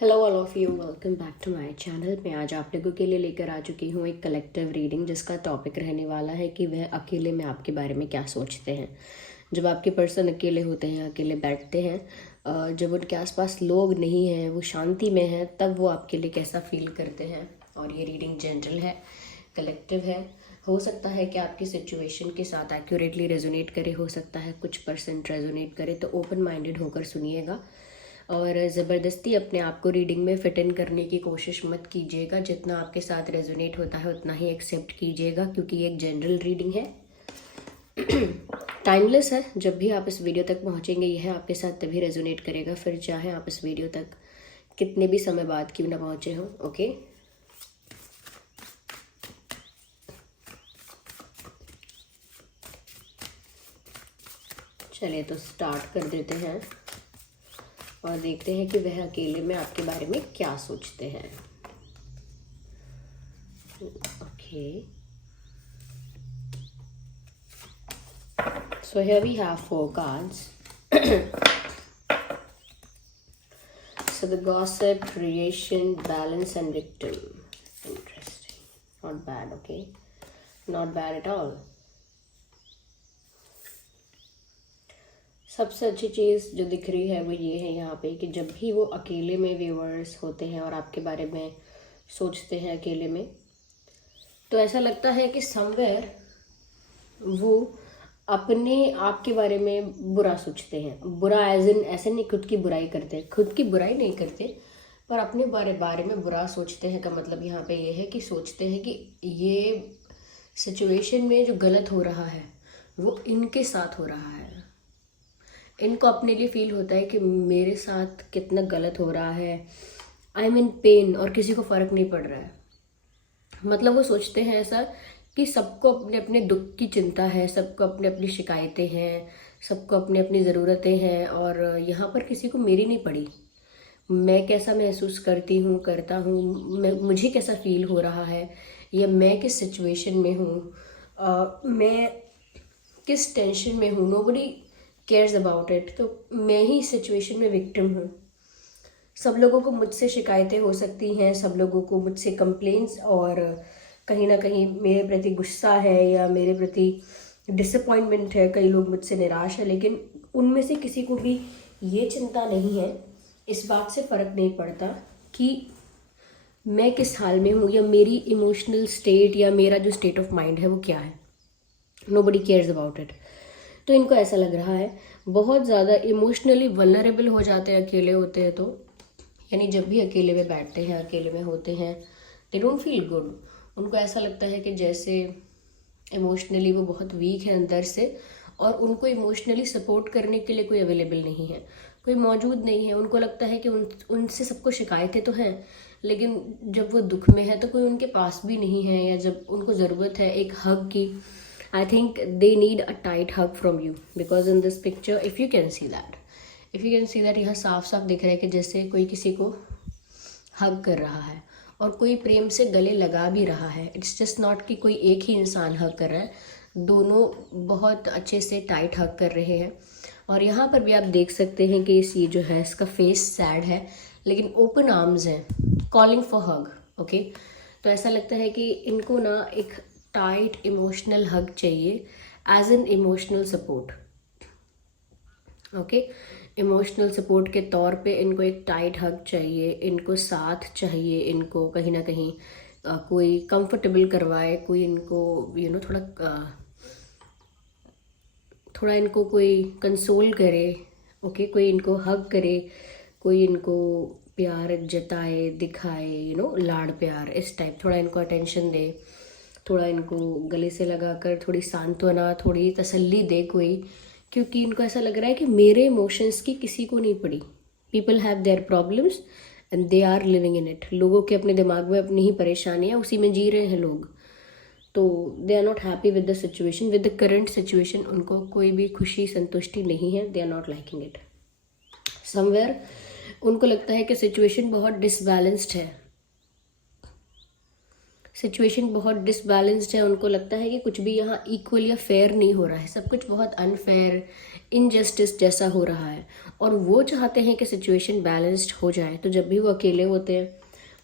Hello all of you, welcome back to my channel. मैं आज आप लोगों के लिए लेकर आ चुकी हूँ एक कलेक्टिव रीडिंग जिसका टॉपिक रहने वाला है कि वह अकेले में आपके बारे में क्या सोचते हैं। जब आपके पर्सन अकेले होते हैं, अकेले बैठते हैं, जब उनके आसपास लोग नहीं हैं, वो शांति में हैं, तब वो आपके लिए कैसा फील करते हैं। और ये रीडिंग जनरल है, कलेक्टिव है। हो सकता है कि आपकी सिचुएशन के साथ एक्यूरेटली रेजोनेट करे, हो सकता है कुछ परसेंट रेजोनेट करे, तो ओपन माइंडेड होकर सुनिएगा और ज़बरदस्ती अपने आप को रीडिंग में फिट इन करने की कोशिश मत कीजिएगा। जितना आपके साथ रेजोनेट होता है उतना ही एक्सेप्ट कीजिएगा, क्योंकि ये एक जनरल रीडिंग है, टाइमलेस है। जब भी आप इस वीडियो तक पहुंचेंगे यह आपके साथ तभी रेजोनेट करेगा, फिर चाहे आप इस वीडियो तक कितने भी समय बाद क्यों ना पहुंचे हों। ओके, चलिए तो स्टार्ट कर देते हैं और देखते हैं कि वह अकेले में आपके बारे में क्या सोचते हैं। Okay, so here we have 4 cards. So the gossip, creation, balance and victim. Interesting. Not bad, okay? Not bad at all. सबसे अच्छी चीज़ जो दिख रही है वो ये है यहाँ पे कि जब भी वो अकेले में व्यूअर्स होते हैं और आपके बारे में सोचते हैं अकेले में, तो ऐसा लगता है कि समवेयर वो अपने आप के बारे में बुरा सोचते हैं। बुरा एज इन ऐसे नहीं खुद की बुराई करते, खुद की बुराई नहीं करते, पर अपने बारे में बुरा सोचते हैं। का मतलब यहाँ पे ये है कि सोचते हैं कि ये सिचुएशन में जो गलत हो रहा है वो इनके साथ हो रहा है। इनको अपने लिए फील होता है कि मेरे साथ कितना गलत हो रहा है, आई एम इन पेन, और किसी को फ़र्क नहीं पड़ रहा है। मतलब वो सोचते हैं ऐसा कि सबको अपने अपने दुख की चिंता है, सबको अपने अपनी शिकायतें हैं, सबको अपनी अपनी ज़रूरतें हैं, और यहाँ पर किसी को मेरी नहीं पड़ी। मैं कैसा महसूस करती हूँ, करता हूँ, मुझे कैसा फील हो रहा है, या मैं किस सिचुएशन में हूँ, मैं किस टेंशन में हूँ, नोबडी केयर्स अबाउट इट। तो मैं ही सिचुएशन में विक्टिम हूँ। सब लोगों को मुझसे शिकायतें हो सकती हैं, सब लोगों को मुझसे कंप्लेंट्स और कहीं ना कहीं मेरे प्रति गुस्सा है या मेरे प्रति डिसअपॉइंटमेंट है। कई लोग मुझसे निराश है, लेकिन उनमें से किसी को भी ये चिंता नहीं है, इस बात से फ़र्क नहीं पड़ता कि मैं किस हाल में हूँ या मेरी इमोशनल स्टेट या मेरा जो स्टेट ऑफ माइंड है वो क्या है। Nobody cares about it. तो इनको ऐसा लग रहा है बहुत ज़्यादा इमोशनली वल्नरेबल हो जाते हैं अकेले होते हैं तो, यानी जब भी अकेले में बैठते हैं, अकेले में होते हैं, दे डोंट फील गुड। उनको ऐसा लगता है कि जैसे इमोशनली वो बहुत वीक है अंदर से, और उनको इमोशनली सपोर्ट करने के लिए कोई अवेलेबल नहीं है, कोई मौजूद नहीं है। उनको लगता है कि उनसे सबको शिकायतें तो हैं, लेकिन जब वो दुख में है तो कोई उनके पास भी नहीं है, या जब उनको ज़रूरत है एक हग की, I think they need a tight hug from you, because in this picture if you can see that यह साफ साफ दिख रहा है कि जैसे कोई किसी को हग कर रहा है और कोई प्रेम से गले लगा भी रहा है। इट्स जस्ट नॉट कि कोई एक ही इंसान हग कर रहा है, दोनों बहुत अच्छे से टाइट हग कर रहे हैं। और यहाँ पर भी आप देख सकते हैं कि ये जो है इसका फेस सैड है, लेकिन ओपन आर्म्स हैं, कॉलिंग फॉर हग। ओके, तो ऐसा लगता है कि इनको ना एक टाइट इमोशनल हग चाहिए, as an emotional support. Okay, emotional support के तौर पे इनको एक टाइट हग चाहिए, इनको साथ चाहिए, इनको कहीं ना कहीं कोई कंफर्टेबल करवाए, कोई इनको थोड़ा इनको कोई कंसोल करे। ओके, कोई इनको हग करे, कोई इनको प्यार जताए, दिखाए, लाड़ प्यार, इस टाइप थोड़ा इनको अटेंशन दे, थोड़ा इनको गले से लगाकर थोड़ी सांत्वना, थोड़ी तसल्ली दे कोई। क्योंकि इनको ऐसा लग रहा है कि मेरे इमोशंस की किसी को नहीं पड़ी। People have their problems and they are living in it. लोगों के अपने दिमाग में अपनी ही परेशानियाँ, उसी में जी रहे हैं लोग। तो they are not happy with the situation, with the current situation. उनको कोई भी खुशी संतुष्टि नहीं है, they are not liking it. Somewhere उनको लगता है कि सिचुएशन बहुत डिसबैलेंस्ड है, सिचुएशन बहुत डिसबैलेंस्ड है, उनको लगता है कि कुछ भी यहाँ इक्वल या फेयर नहीं हो रहा है, सब कुछ बहुत अनफेयर, इनजस्टिस जैसा हो रहा है। और वो चाहते हैं कि सिचुएशन बैलेंस्ड हो जाए। तो जब भी वो अकेले होते हैं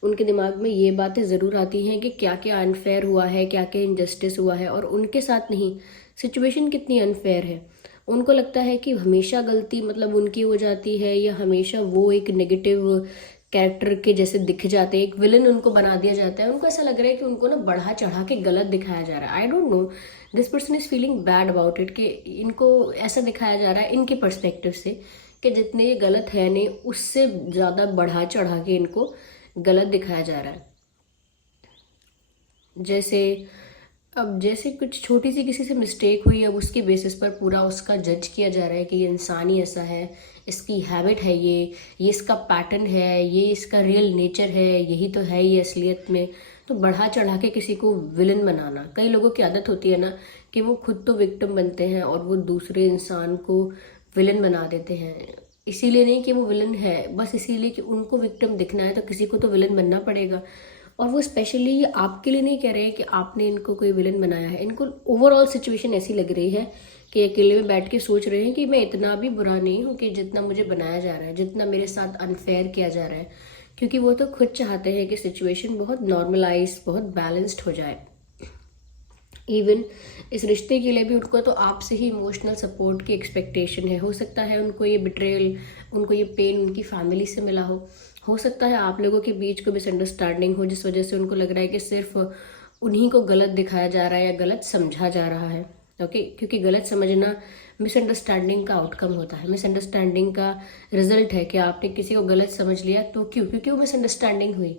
उनके दिमाग में ये बातें ज़रूर आती हैं कि क्या क्या अनफेयर हुआ है, क्या क्या इनजस्टिस हुआ है, और उनके साथ नहीं, सिचुएशन कितनी अनफेयर है। उनको लगता है कि हमेशा गलती मतलब उनकी हो जाती है, या हमेशा वो एक नेगेटिव कैरेक्टर के जैसे दिख जाते हैं, एक विलन उनको बना दिया जाता है। उनको ऐसा लग रहा है कि उनको ना बढ़ा चढ़ा के गलत दिखाया जा रहा है। I don't know, this person is feeling bad about it, कि इनको ऐसा दिखाया जा रहा है इनके पर्सपेक्टिव से कि जितने ये गलत है नहीं, उससे ज़्यादा बढ़ा चढ़ा के इनको गलत दिखाया जा रहा है। जैसे कुछ छोटी सी किसी से मिस्टेक हुई, अब उसके बेसिस पर पूरा उसका जज किया जा रहा है कि ये इंसान ही ऐसा है, इसकी हैबिट है, ये इसका पैटर्न है, ये इसका रियल नेचर है, यही तो है ये असलियत में। तो बढ़ा चढ़ा के किसी को विलन बनाना, कई लोगों की आदत होती है ना कि वो खुद तो विक्टिम बनते हैं और वो दूसरे इंसान को विलन बना देते हैं। इसीलिए नहीं कि वो विलन है, बस इसीलिए कि उनको विक्टिम दिखना है, तो किसी को तो विलन बनना पड़ेगा। और वो स्पेशली ये आपके लिए नहीं कह रहे हैं कि आपने इनको कोई विलन बनाया है, इनको ओवरऑल सिचुएशन ऐसी लग रही है कि अकेले में बैठ के सोच रहे हैं कि मैं इतना भी बुरा नहीं हूँ कि जितना मुझे बनाया जा रहा है, जितना मेरे साथ अनफेयर किया जा रहा है। क्योंकि वो तो खुद चाहते हैं कि सिचुएशन बहुत नॉर्मलाइज, बहुत बैलेंस्ड हो जाए। इवन इस रिश्ते के लिए भी उनको तो आपसे ही इमोशनल सपोर्ट की एक्सपेक्टेशन है। हो सकता है उनको ये बिट्रेयल, उनको ये पेन उनकी फैमिली से मिला हो सकता है आप लोगों के बीच कोई मिसअंडरस्टैंडिंग हो, जिस वजह से उनको लग रहा है कि सिर्फ उन्हीं को गलत दिखाया जा रहा है या गलत समझा जा रहा है। ओके, क्योंकि गलत समझना मिसअंडरस्टैंडिंग का आउटकम होता है, मिसअंडरस्टैंडिंग का रिजल्ट है कि आपने किसी को गलत समझ लिया। तो क्योंकि वो मिसअंडरस्टैंडिंग हुई,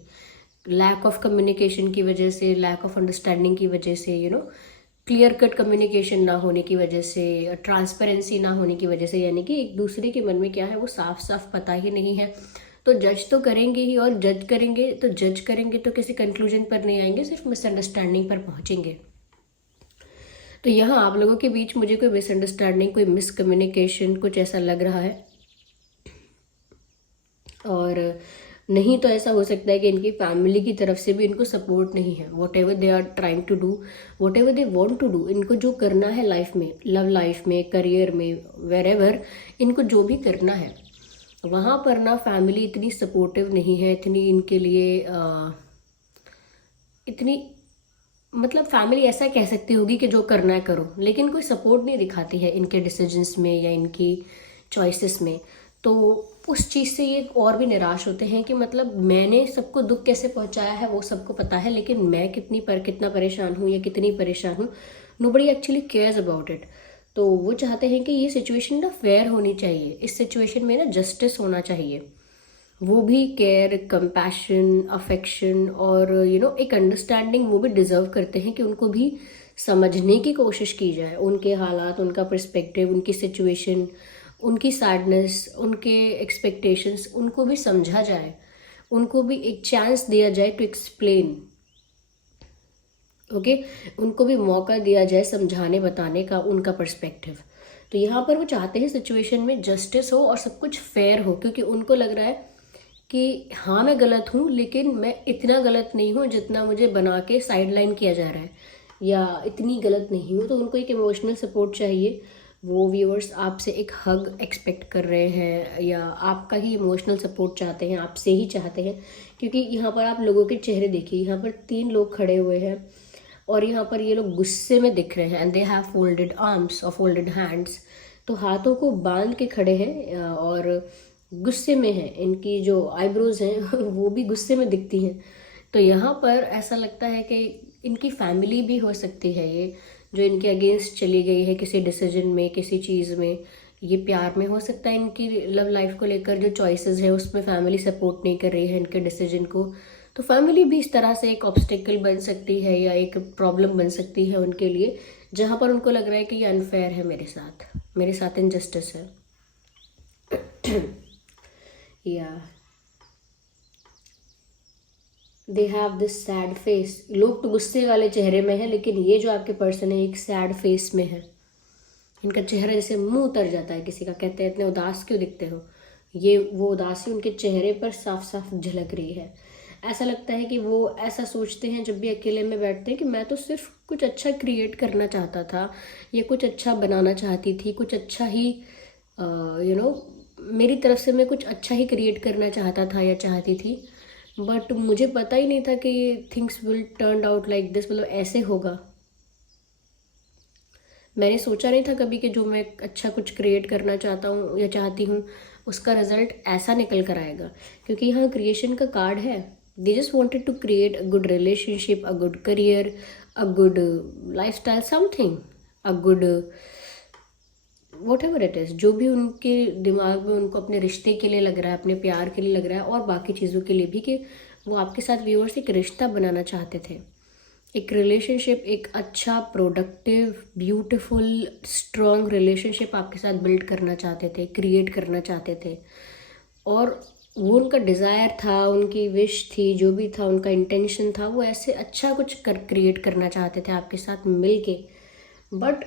लैक ऑफ कम्युनिकेशन की वजह से, लैक ऑफ अंडरस्टैंडिंग की वजह से, क्लियर कट कम्युनिकेशन ना होने की वजह से, ट्रांसपेरेंसी ना होने की वजह से, यानी कि एक दूसरे के मन में क्या है वो साफ साफ पता ही नहीं है। तो जज तो करेंगे ही, और जज करेंगे तो किसी कंक्लूजन पर नहीं आएंगे, सिर्फ मिसअंडरस्टैंडिंग पर पहुंचेंगे। तो यहाँ आप लोगों के बीच मुझे कोई मिसअंडरस्टैंडिंग, कोई मिसकम्युनिकेशन कुछ ऐसा लग रहा है। और नहीं तो ऐसा हो सकता है कि इनकी फैमिली की तरफ से भी इनको सपोर्ट नहीं है। Whatever they are trying to do, whatever they want to do, इनको जो करना है लाइफ में, लव लाइफ में, करियर में, वेर एवर इनको जो भी करना है, वहाँ पर ना फैमिली इतनी सपोर्टिव नहीं है, इतनी इनके लिए इतनी मतलब फैमिली ऐसा कह सकती होगी कि जो करना है करो, लेकिन कोई सपोर्ट नहीं दिखाती है इनके डिसीजंस में या इनकी चॉइसेस में। तो उस चीज़ से ये और भी निराश होते हैं कि मतलब मैंने सबको दुख कैसे पहुंचाया है वो सबको पता है, लेकिन मैं कितना परेशान हूँ या कितनी परेशान हूँ, nobody actually cares about it. तो वो चाहते हैं कि ये सिचुएशन ना फेयर होनी चाहिए, इस सिचुएशन में ना जस्टिस होना चाहिए। वो भी केयर, कंपैशन, अफेक्शन और एक अंडरस्टैंडिंग वो भी डिजर्व करते हैं कि उनको भी समझने की कोशिश की जाए, उनके हालात, उनका पर्सपेक्टिव, उनकी सिचुएशन, उनकी सैडनेस, उनके एक्सपेक्टेशंस, उनको भी समझा जाए, उनको भी एक चांस दिया जाए टू एक्सप्लेन। ओके, उनको भी मौका दिया जाए समझाने बताने का उनका पर्सपेक्टिव। तो यहाँ पर वो चाहते हैं सिचुएशन में जस्टिस हो और सब कुछ फेयर हो, क्योंकि उनको लग रहा है कि हाँ मैं गलत हूँ, लेकिन मैं इतना गलत नहीं हूँ जितना मुझे बना के साइडलाइन किया जा रहा है, या इतनी गलत नहीं हूँ। तो उनको एक इमोशनल सपोर्ट चाहिए। वो व्यूअर्स आपसे एक हग एक्सपेक्ट कर रहे हैं, या आपका ही इमोशनल सपोर्ट चाहते हैं, आपसे ही चाहते हैं। क्योंकि यहाँ पर आप लोगों के चेहरे देखिए, यहाँ पर 3 लोग खड़े हुए हैं और यहाँ पर ये लोग गुस्से में दिख रहे हैं, and they have folded arms और फोल्डेड हैंड्स। तो हाथों को बांध के खड़े हैं और गुस्से में हैं। इनकी जो आईब्रोज हैं वो भी गुस्से में दिखती हैं। तो यहाँ पर ऐसा लगता है कि इनकी फैमिली भी हो सकती है ये, जो इनके अगेंस्ट चली गई है किसी डिसीजन में, किसी चीज़ में, ये प्यार में हो सकता है। इनकी लव लाइफ को लेकर जो चॉइसेस है उसमें फैमिली सपोर्ट नहीं कर रही है इनके डिसीजन को। तो फैमिली भी इस तरह से एक ऑब्स्टिकल बन सकती है या एक प्रॉब्लम बन सकती है उनके लिए, जहाँ पर उनको लग रहा है कि ये अनफेयर है, मेरे साथ इनजस्टिस है। या they have this sad face. लोग तो गुस्से वाले चेहरे में है, लेकिन ये जो आपके पर्सन है एक सैड फेस में है। इनका चेहरा जैसे मुंह उतर जाता है किसी का, कहते हैं इतने उदास क्यों दिखते हो, ये वो उदासी उनके चेहरे पर साफ साफ झलक रही है। ऐसा लगता है कि वो ऐसा सोचते हैं जब भी अकेले में बैठते हैं कि मैं तो सिर्फ कुछ अच्छा क्रिएट करना चाहता था, या कुछ अच्छा बनाना चाहती थी, कुछ अच्छा ही मेरी तरफ से मैं कुछ अच्छा ही क्रिएट करना चाहता था या चाहती थी। बट मुझे पता ही नहीं था कि things will turn out like this, मतलब ऐसे होगा। मैंने सोचा नहीं था कभी कि जो मैं अच्छा कुछ क्रिएट करना चाहता हूँ या चाहती हूँ उसका रिजल्ट ऐसा निकल कर आएगा। क्योंकि यहाँ क्रिएशन का कार्ड है, they just wanted to create a good relationship, a good career, a good life style, something, a good whatever it is, जो भी उनके दिमाग में उनको अपने रिश्ते के लिए लग रहा है, अपने प्यार के लिए लग रहा है, और बाकी चीज़ों के लिए भी, कि वो आपके साथ व्यूअर्स एक रिश्ता बनाना चाहते थे, एक रिलेशनशिप, एक अच्छा प्रोडक्टिव ब्यूटीफुल स्ट्रॉन्ग रिलेशनशिप आपके साथ बिल्ड करना चाहते थे, क्रिएट करना चाहते थे। और वो उनका डिज़ायर था, उनकी विश थी, जो भी था उनका इंटेंशन था, वो ऐसे अच्छा कुछ क्रिएट करना चाहते थे आपके साथ मिल के। बट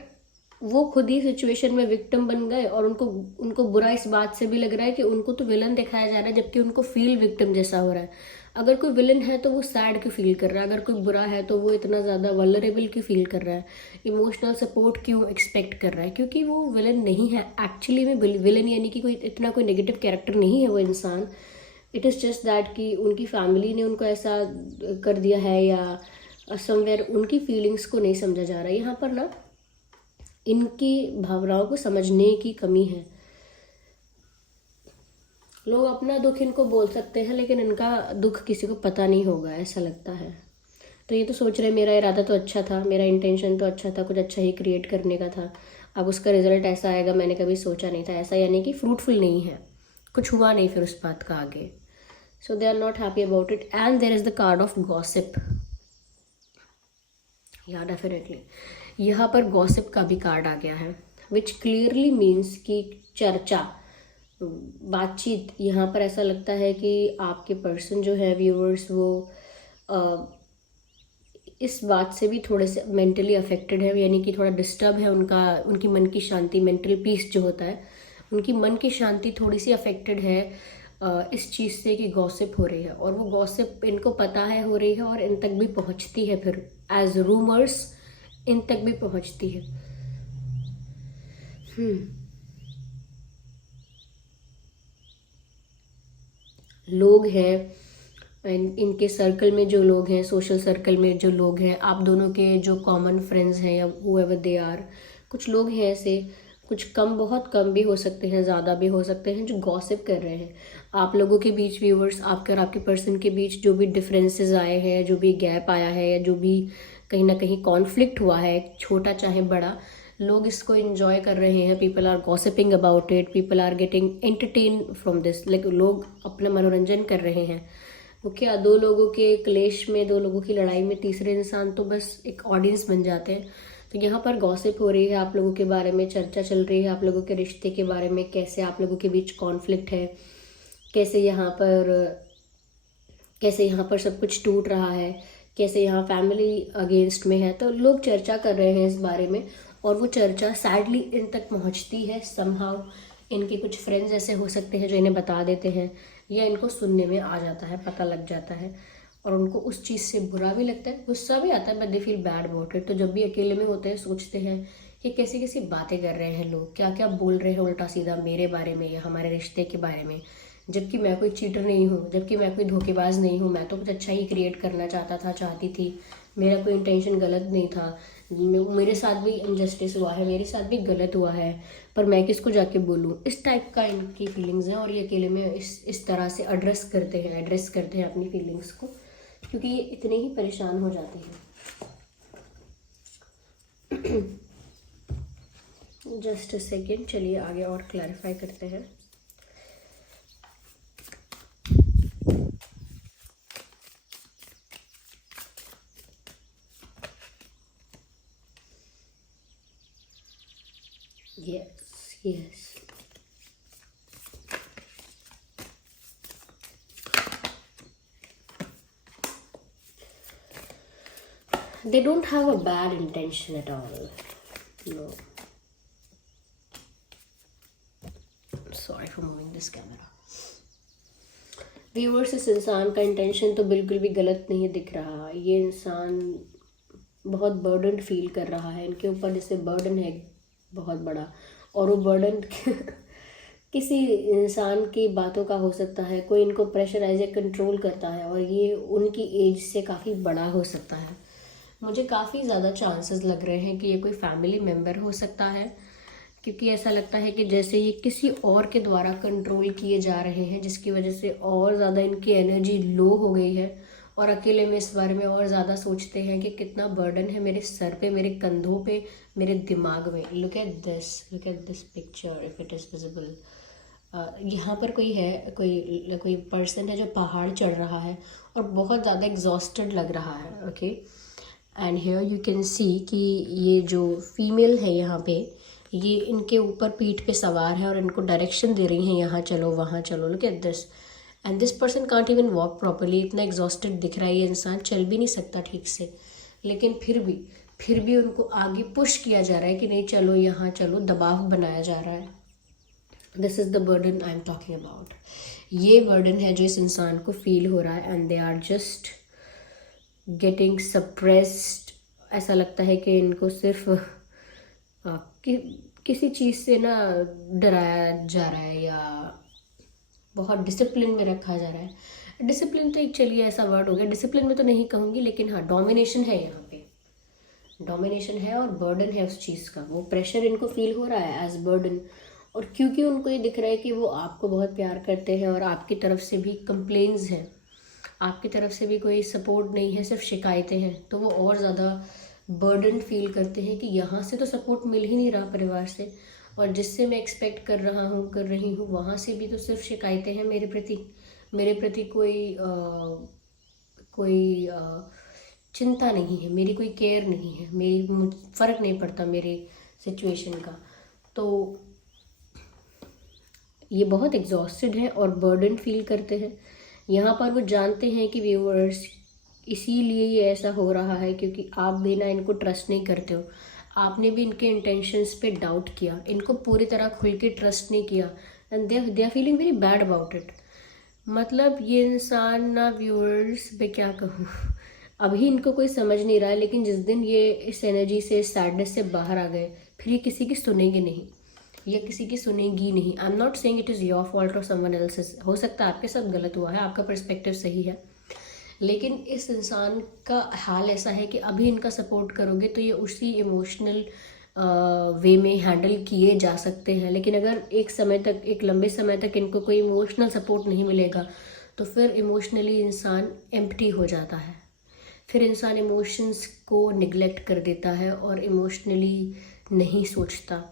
वो खुद ही सिचुएशन में विक्टिम बन गए, और उनको उनको बुरा इस बात से भी लग रहा है कि उनको तो विलन दिखाया जा रहा है, जबकि उनको फील विक्टिम जैसा हो रहा है। अगर कोई विलन है तो वो सैड क्यों फील कर रहा है, अगर कोई बुरा है तो वो इतना ज़्यादा वल्नरेबल क्यों फील कर रहा है, इमोशनल सपोर्ट क्यों एक्सपेक्ट कर रहा है? क्योंकि वो विलन नहीं है एक्चुअली में। विलन यानी कि कोई इतना कोई नेगेटिव कैरेक्टर नहीं है वो इंसान। इट इज़ जस्ट दैट कि उनकी फैमिली ने उनको ऐसा कर दिया है, या समवेयर उनकी फीलिंग्स को नहीं समझा जा रहा है। यहाँ पर ना इनकी भावनाओं को समझने की कमी है। लोग अपना दुख इनको बोल सकते हैं, लेकिन इनका दुख किसी को पता नहीं होगा, ऐसा लगता है। तो ये तो सोच रहे मेरा इरादा तो अच्छा था, मेरा इंटेंशन तो अच्छा था, कुछ अच्छा ही क्रिएट करने का था, अब उसका रिजल्ट ऐसा आएगा मैंने कभी सोचा नहीं था। ऐसा यानी कि फ्रूटफुल नहीं है, कुछ हुआ नहीं फिर उस बात का आगे। So they are not happy about it, and there is the card of gossip. या डेफिनेटली यहाँ पर गॉसिप का भी कार्ड आ गया है, विच क्लियरली मीन्स कि चर्चा, बातचीत। यहाँ पर ऐसा लगता है कि आपके पर्सन जो है व्यूअर्स, वो इस बात से भी थोड़े से मेंटली अफेक्टेड है, यानी कि थोड़ा डिस्टर्ब है उनका, उनकी मन की शांति, मेंटल पीस जो होता है, उनकी मन की शांति थोड़ी सी अफेक्टेड है इस चीज़ से कि गॉसिप हो रही है। और वो गॉसिप इनको पता है हो रही है, और इन तक भी पहुंचती है, फिर एज रूमर्स इन तक भी पहुंचती है। लोग हैं इनके सर्कल में, जो लोग हैं सोशल सर्कल में, जो लोग हैं आप दोनों के जो कॉमन फ्रेंड्स हैं या whoever they are, कुछ लोग हैं ऐसे, कुछ कम, बहुत कम भी हो सकते हैं, ज़्यादा भी हो सकते हैं, जो गॉसिप कर रहे हैं आप लोगों के बीच। व्यूवर्स, आपके और आपके पर्सन के बीच जो भी डिफरेंसेस आए हैं, जो भी गैप आया है, या जो भी कहीं ना कहीं कॉन्फ्लिक्ट हुआ है, छोटा चाहे बड़ा, लोग इसको एंजॉय कर रहे हैं। People are gossiping about it, people are getting entertain from this, like लोग अपना मनोरंजन कर रहे हैं। वो क्या, दो लोगों के क्लेश में, दो लोगों की लड़ाई में तीसरे इंसान तो बस एक ऑडियंस बन जाते हैं। तो यहाँ पर गॉसिप हो रही है, आप लोगों के बारे में चर्चा चल रही है, आप लोगों के रिश्ते के बारे में, कैसे आप लोगों के बीच कॉन्फ्लिक्ट है, कैसे यहाँ पर सब कुछ टूट रहा है, कैसे यहाँ फैमिली अगेंस्ट में है। तो लोग चर्चा कर रहे हैं इस बारे में, और वो चर्चा सैडली इन तक पहुँचती है समहाउ। इनके कुछ फ्रेंड्स ऐसे हो सकते हैं जो इन्हें बता देते हैं, या इनको सुनने में आ जाता है, पता लग जाता है, और उनको उस चीज़ से बुरा भी लगता है, गुस्सा भी आता है, but they feel bad about it. तो जब भी अकेले में होते हैं सोचते हैं कि कैसी कैसी बातें कर रहे हैं लोग, क्या क्या बोल रहे हैं उल्टा सीधा मेरे बारे में या हमारे रिश्ते के बारे में, जबकि मैं कोई चीटर नहीं हूँ, जबकि मैं कोई धोखेबाज नहीं हूँ। मैं तो कुछ अच्छा ही क्रिएट करना चाहता था, चाहती थी, मेरा कोई इंटेंशन गलत नहीं था। मेरे साथ भी इनजस्टिस हुआ है, मेरे साथ भी गलत हुआ है, पर मैं किसको जाके बोलूँ, इस टाइप का इनकी फीलिंग्स हैं। और ये अकेले में इस तरह से एड्रेस करते हैं अपनी फीलिंग्स को, क्योंकि ये इतने ही परेशान हो जाते हैं। जस्ट अ सेकेंड, चलिए आगे और क्लैरिफाई करते हैं। yes they don't have a bad intention at all, no. Sorry for moving this camera. Viewers, इस इंसान का इंटेंशन तो बिल्कुल भी गलत नहीं दिख रहा। ये इंसान बहुत बर्डन फील कर रहा है, इनके ऊपर जैसे बर्डन है बहुत बड़ा, और वो बर्डन किसी इंसान की बातों का हो सकता है, कोई इनको प्रेशराइज या कंट्रोल करता है, और ये उनकी एज से काफ़ी बड़ा हो सकता है। मुझे काफ़ी ज़्यादा चांसेस लग रहे हैं कि ये कोई फैमिली मेम्बर हो सकता है, क्योंकि ऐसा लगता है कि जैसे ये किसी और के द्वारा कंट्रोल किए जा रहे हैं, जिसकी वजह से और ज़्यादा इनकी एनर्जी लो हो गई है, और अकेले में इस बारे में और ज़्यादा सोचते हैं कि कितना बर्डन है मेरे सर पे, मेरे कंधों पे, मेरे दिमाग में। Look at this picture if it is visible. यहाँ पर कोई पर्सन है जो पहाड़ चढ़ रहा है और बहुत ज़्यादा एग्जॉस्टेड लग रहा है। Okay, and here you can see कि ये जो फीमेल है यहाँ पे, ये इनके ऊपर पीठ पे सवार है और इनको डायरेक्शन दे रही हैं, यहाँ चलो वहाँ चलो। Look at this, and this person can't even walk properly. इतना एग्जॉस्टेड दिख रहा है ये इंसान, चल भी नहीं सकता ठीक से, लेकिन फिर भी उनको आगे पुश किया जा रहा है कि नहीं चलो यहाँ चलो, दबाव बनाया जा रहा है। This is the burden I am talking about. ये बर्डन है जो इस इंसान को फील हो रहा है, and they are just getting suppressed. ऐसा लगता है कि इनको सिर्फ किसी चीज़ से ना डराया जा रहा है, या बहुत डिसिप्लिन में रखा जा रहा है। डिसिप्लिन तो एक, चलिए ऐसा वर्ड हो गया, डिसिप्लिन में तो नहीं कहूँगी, लेकिन हाँ डोमिनेशन है यहाँ पे, डोमिनेशन है और बर्डन है उस चीज़ का। वो प्रेशर इनको फील हो रहा है एज बर्डन, और क्योंकि उनको ये दिख रहा है कि वो आपको बहुत प्यार करते हैं और आपकी तरफ से भी कंप्लेंट्स हैं, आपकी तरफ से भी कोई सपोर्ट नहीं है, सिर्फ शिकायतें हैं, तो वो और ज़्यादा बर्डन फील करते हैं कि यहाँ से तो सपोर्ट मिल ही नहीं रहा परिवार से, और जिससे मैं एक्सपेक्ट कर रही हूँ वहाँ से भी तो सिर्फ शिकायतें हैं मेरे प्रति कोई चिंता नहीं है, मेरी कोई केयर नहीं है, फ़र्क नहीं पड़ता मेरे सिचुएशन का। तो ये बहुत एग्जॉस्टेड है और बर्डन फील करते हैं। यहाँ पर वो जानते हैं कि व्यूअर्स, इसीलिए ये ऐसा हो रहा है क्योंकि आप भी ना इनको ट्रस्ट नहीं करते हो। आपने भी इनके इंटेंशंस पे डाउट किया, इनको पूरी तरह खुल के ट्रस्ट नहीं किया, and they are feeling very bad about it. मतलब ये इंसान ना व्यूअर्स, मैं क्या कहूँ, अभी इनको कोई समझ नहीं रहा है, लेकिन जिस दिन ये इस एनर्जी से, सैडनेस से बाहर आ गए, फिर ये किसी की सुनेंगे नहीं, या किसी की सुनेगी नहीं। आई am not saying it is your fault और समवन एल्सेस। हो सकता है आपके साथ गलत हुआ है, आपका पर्सपेक्टिव सही है, लेकिन इस इंसान का हाल ऐसा है कि अभी इनका सपोर्ट करोगे तो ये उसी इमोशनल वे में हैंडल किए जा सकते हैं, लेकिन अगर एक लंबे समय तक इनको कोई इमोशनल सपोर्ट नहीं मिलेगा तो फिर इमोशनली इंसान एम्प्टी हो जाता है, फिर इंसान इमोशंस को निगलेक्ट कर देता है और इमोशनली नहीं सोचता,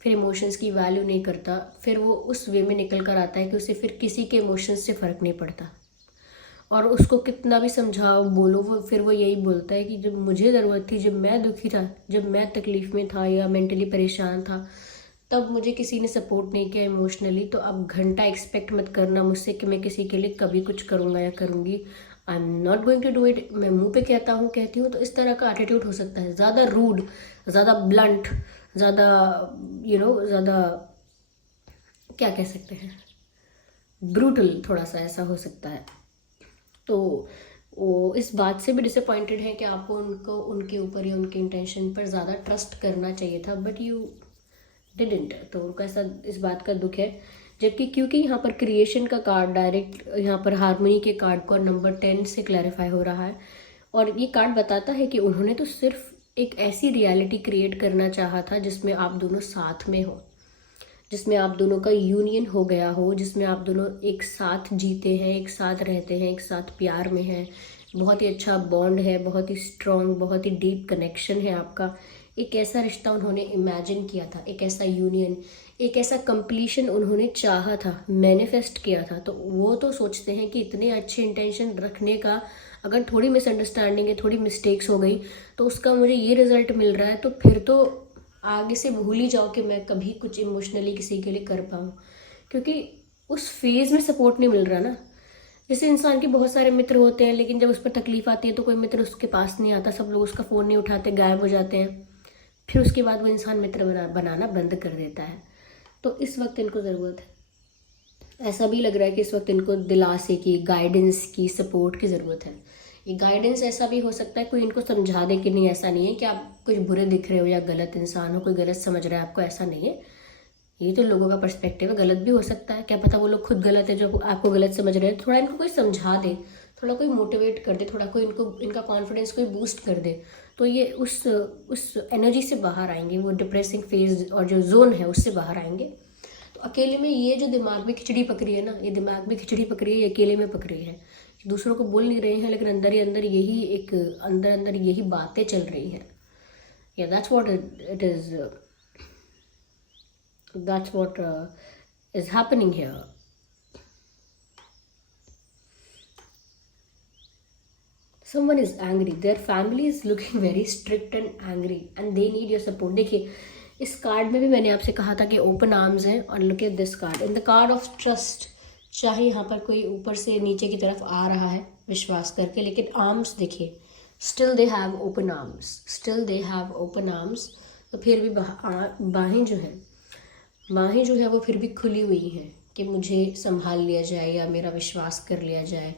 फिर इमोशंस की वैल्यू नहीं करता, फिर वो उस वे में निकल कर आता है कि उसे फिर किसी के इमोशंस से फ़र्क नहीं पड़ता, और उसको कितना भी समझाओ बोलो, वो यही बोलता है कि जब मुझे ज़रूरत थी, जब मैं दुखी था, जब मैं तकलीफ़ में था या मेंटली परेशान था, तब मुझे किसी ने सपोर्ट नहीं किया इमोशनली, तो अब घंटा एक्सपेक्ट मत करना मुझसे कि मैं किसी के लिए कभी कुछ करूँगा या करूँगी। I am not going to do it. मैं मुँह पे कहती हूँ, तो इस तरह का एटीट्यूड हो सकता है, ज़्यादा रूड, ज़्यादा ब्लंट, ज़्यादा ज़्यादा क्या कह सकते हैं, ब्रूटल, थोड़ा सा ऐसा हो सकता है। तो वो इस बात से भी डिसअपॉइंटेड है कि आपको उनके ऊपर या उनके इंटेंशन पर ज़्यादा ट्रस्ट करना चाहिए था, बट यू डिडंट। तो उनको ऐसा इस बात का दुख है, जबकि क्योंकि यहाँ पर क्रिएशन का कार्ड डायरेक्ट यहाँ पर हारमोनी के कार्ड को नंबर 10 से क्लैरिफाई हो रहा है, और ये कार्ड बताता है कि उन्होंने तो सिर्फ एक ऐसी रियलिटी क्रिएट करना चाहा था जिसमें आप दोनों साथ में हो, जिसमें आप दोनों का यूनियन हो गया हो, जिसमें आप दोनों एक साथ जीते हैं, एक साथ रहते हैं, एक साथ प्यार में हैं, बहुत ही अच्छा बॉन्ड है, बहुत ही स्ट्रॉन्ग, बहुत ही डीप कनेक्शन है आपका। एक ऐसा रिश्ता उन्होंने इमेजिन किया था, एक ऐसा यूनियन, एक ऐसा कंप्लीशन उन्होंने चाहा था, मैनिफेस्ट किया था। तो वो तो सोचते हैं कि इतने अच्छे इंटेंशन रखने का अगर थोड़ी मिसअंडरस्टैंडिंग है, थोड़ी मिस्टेक्स हो गई, तो उसका मुझे ये रिजल्ट मिल रहा है, तो फिर तो आगे से भूल ही जाओ कि मैं कभी कुछ इमोशनली किसी के लिए कर पाऊँ, क्योंकि उस फेज़ में सपोर्ट नहीं मिल रहा ना। जैसे इंसान के बहुत सारे मित्र होते हैं, लेकिन जब उस पर तकलीफ आती है तो कोई मित्र उसके पास नहीं आता, सब लोग उसका फ़ोन नहीं उठाते, गायब हो जाते हैं, फिर उसके बाद वो इंसान मित्र बनाना बंद कर देता है। तो इस वक्त इनको ज़रूरत है ऐसा भी लग रहा है कि इस वक्त इनको दिलासे की, गाइडेंस की, सपोर्ट की ज़रूरत है। ये गाइडेंस ऐसा भी हो सकता है कोई इनको समझा दे कि नहीं ऐसा नहीं है, कि आप कुछ बुरे दिख रहे हो या गलत इंसान हो, कोई गलत समझ रहा है आपको, ऐसा नहीं है। ये तो लोगों का पर्सपेक्टिव है, गलत भी हो सकता है, क्या पता वो लोग खुद गलत है जो आपको गलत समझ रहे हैं। थोड़ा इनको कोई समझा दे, थोड़ा कोई मोटिवेट कर दे, थोड़ा कोई इनका कॉन्फिडेंस कोई बूस्ट कर दे, तो ये उस एनर्जी से बाहर आएंगे, वो डिप्रेसिंग फेज और जो जोन है उससे बाहर आएंगे। तो अकेले में ये जो दिमाग में खिचड़ी पकड़ी है ना, ये दिमाग में खिचड़ी पकड़ी है, ये अकेले में पकड़ी है, दूसरों को बोल नहीं रहे हैं लेकिन अंदर ही अंदर यही एक अंदर अंदर यही बातें चल रही हैं। या that's what it is, that's what is happening here. Someone is angry, their family is looking very strict and angry and they need your support. देखिए इस कार्ड में भी मैंने आपसे कहा था कि ओपन आर्म्स है, और look at this card, in the card of trust. चाहे यहाँ पर कोई ऊपर से नीचे की तरफ आ रहा है विश्वास करके, लेकिन आर्म्स देखिए, still they have open arms, still they have open arms. तो फिर भी बाहें जो हैं, बाहें जो है वो फिर भी खुली हुई हैं कि मुझे संभाल लिया जाए या मेरा विश्वास कर लिया जाए।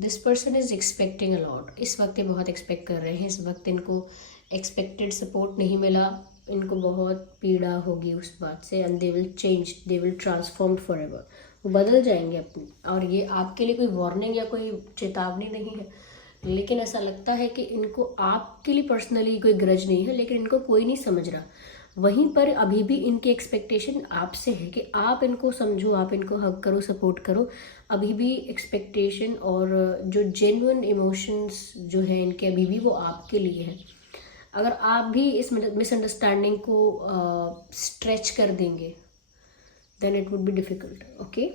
This person is expecting a lot. इस वक्त ये बहुत एक्सपेक्ट कर रहे हैं, इस वक्त इनको एक्सपेक्टेड सपोर्ट नहीं मिला, इनको बहुत पीड़ा होगी उस बात से, and they will change, they will transform for ever. वो बदल जाएंगे अपनी। और ये आपके लिए कोई वार्निंग या कोई चेतावनी नहीं है, लेकिन ऐसा लगता है कि इनको आपके लिए पर्सनली कोई ग्रज नहीं है, लेकिन इनको कोई नहीं समझ रहा। वहीं पर अभी भी इनकी एक्सपेक्टेशन आपसे है कि आप इनको समझो, आप इनको हग करो, सपोर्ट करो। अभी भी एक्सपेक्टेशन और जो जेन्युइन इमोशंस जो है इनके, अभी भी वो आपके लिए है। अगर आप भी इस मिसअंडरस्टैंडिंग को स्ट्रेच कर देंगे, then it would be difficult. Okay,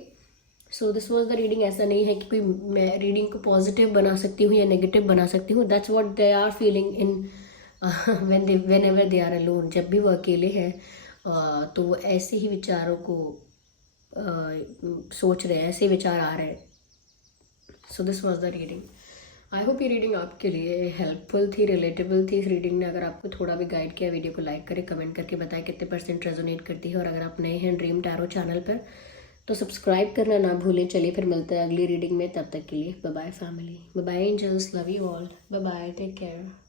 so this was the reading. ऐसा नहीं है कि कोई मैं रीडिंग को पॉजिटिव बना सकती हूँ या नेगेटिव बना सकती हूँ। That's what they are feeling in whenever they are alone. जब भी वो अकेले हैं तो वो ऐसे ही विचारों को सोच रहे हैं, ऐसे विचार आ रहे हैं। सो this was the reading. I hope ये रीडिंग आपके लिए हेल्पफुल थी, रिलेटेबल थी। इस रीडिंग ने अगर आपको थोड़ा भी गाइड किया, वीडियो को लाइक करें, कमेंट करके बताएं कितने % रेजोनेट करती है। और अगर आप नए हैं ड्रीम टैरो चैनल पर तो सब्सक्राइब करना ना भूलें। चलिए फिर मिलते हैं अगली रीडिंग में, तब तक के लिए bye bye family, bye bye angels, love you all, bye bye, take care.